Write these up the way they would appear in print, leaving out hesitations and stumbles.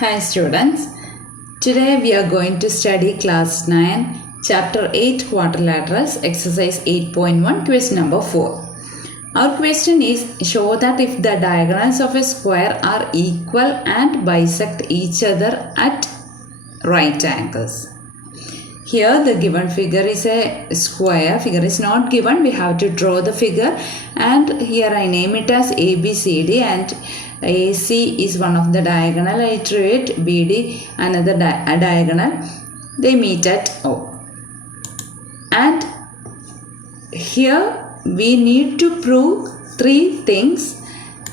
Hi students, today we are going to study class 9, chapter 8 quadrilaterals, exercise 8.1, question number 4. Our question is, show that if the diagonals of a square are equal and bisect each other at right angles. Here the given figure is a square, figure is not given, we have to draw the figure, and here I name it as ABCD and AC is one of the diagonal, I drew it, BD another diagonal, they meet at O. And here we need to prove three things.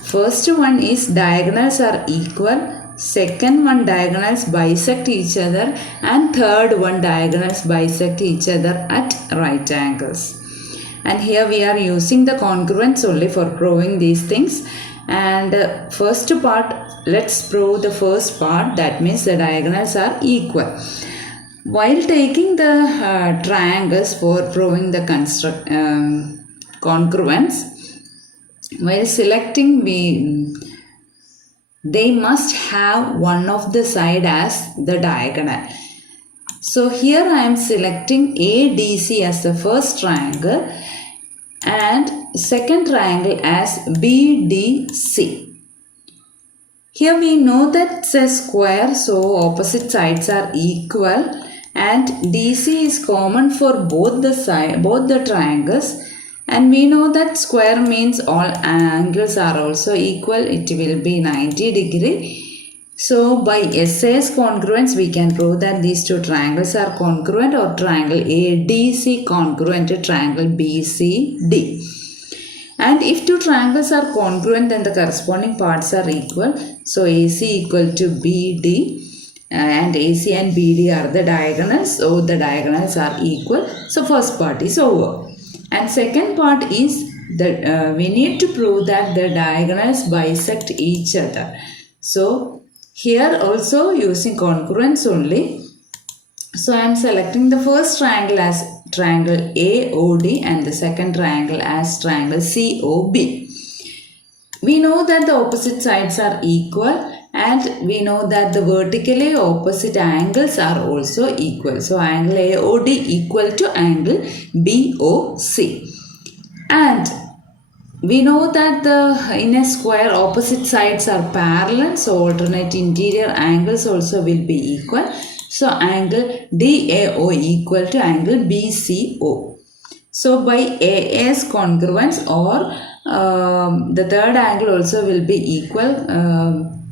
First one is diagonals are equal, second one diagonals bisect each other, and third one diagonals bisect each other at right angles. And here we are using the congruence only for proving these things. And first part, let's prove the first part, that means the diagonals are equal. While taking the triangles for proving the congruence, while selecting they must have one of the side as the diagonal. So here I am selecting ADC as the first triangle and second triangle as BDC. Here we know that it's a square, so opposite sides are equal, and DC is common for both the triangles, and we know that square means all angles are also equal, it will be 90 degree. So by SAS congruence we can prove that these two triangles are congruent, or triangle ADC congruent to triangle BCD. And if two triangles are congruent, then the corresponding parts are equal. So AC equal to BD and AC and BD are the diagonals. So the diagonals are equal. So first part is over. And second part is that we need to prove that the diagonals bisect each other. So here also using congruence only. So I am selecting the first triangle as triangle AOD and the second triangle as triangle COB. We know that the opposite sides are equal, and we know that the vertically opposite angles are also equal. So angle AOD equal to angle BOC. And we know that in a square opposite sides are parallel, so alternate interior angles also will be equal. So angle DAO equal to angle BCO. So by AS congruence, or the third angle also will be equal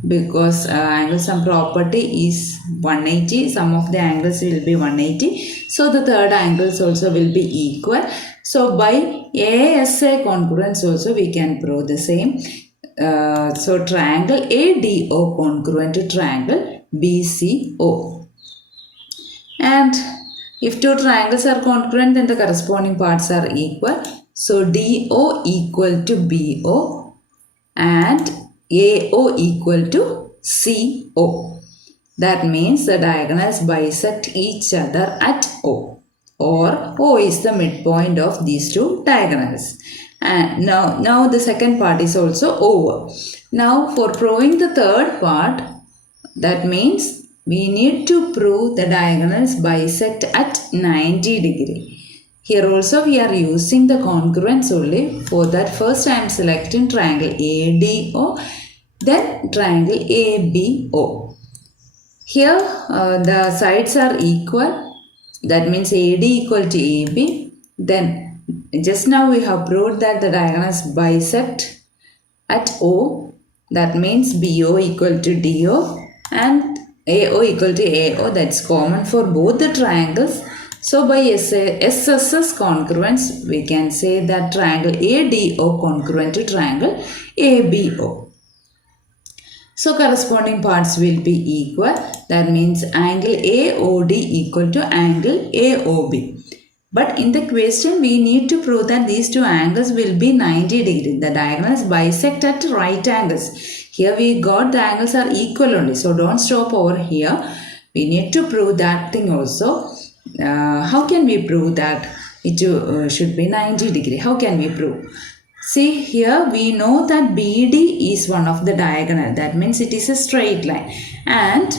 because angle sum property is 180, some of the angles will be 180. So the third angles also will be equal. So by ASA congruence also we can prove the same. So triangle ADO congruent to triangle BCO. And if two triangles are congruent, then the corresponding parts are equal. So DO equal to BO and AO equal to CO. That means the diagonals bisect each other at O, or O is the midpoint of these two diagonals. And now the second part is also over. Now for proving the third part, that means we need to prove the diagonals bisect at 90 degree. Here also we are using the congruence only. For that, first I am selecting triangle ADO, then triangle ABO. Here the sides are equal, that means AD equal to AB. Then just now we have proved that the diagonals bisect at O, that means BO equal to DO and AO equal to AO, that's common for both the triangles. So by SSS congruence we can say that triangle ADO congruent to triangle ABO. So corresponding parts will be equal, that means angle AOD equal to angle AOB. But in the question we need to prove that these two angles will be 90 degree. The diagonals bisect at right angles. Here we got the angles are equal only. So don't stop over here. We need to prove that thing also. How can we prove that it should be 90 degree? How can we prove? See here we know that BD is one of the diagonal. That means it is a straight line. And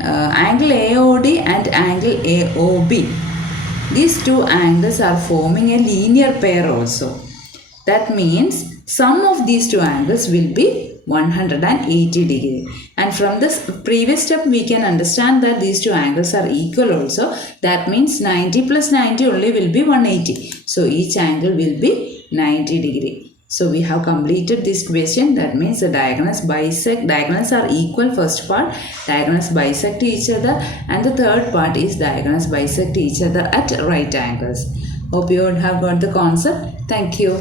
angle AOD and angle AOB. These two angles are forming a linear pair also. That means sum of these two angles will be 180 degree. And from this previous step we can understand that these two angles are equal also. That means 90 plus 90 only will be 180. So each angle will be 90 degree. So we have completed this question. That means the diagonals are equal. First part, diagonals bisect each other, and the third part is diagonals bisect each other at right angles. Hope you all have got the concept. Thank you.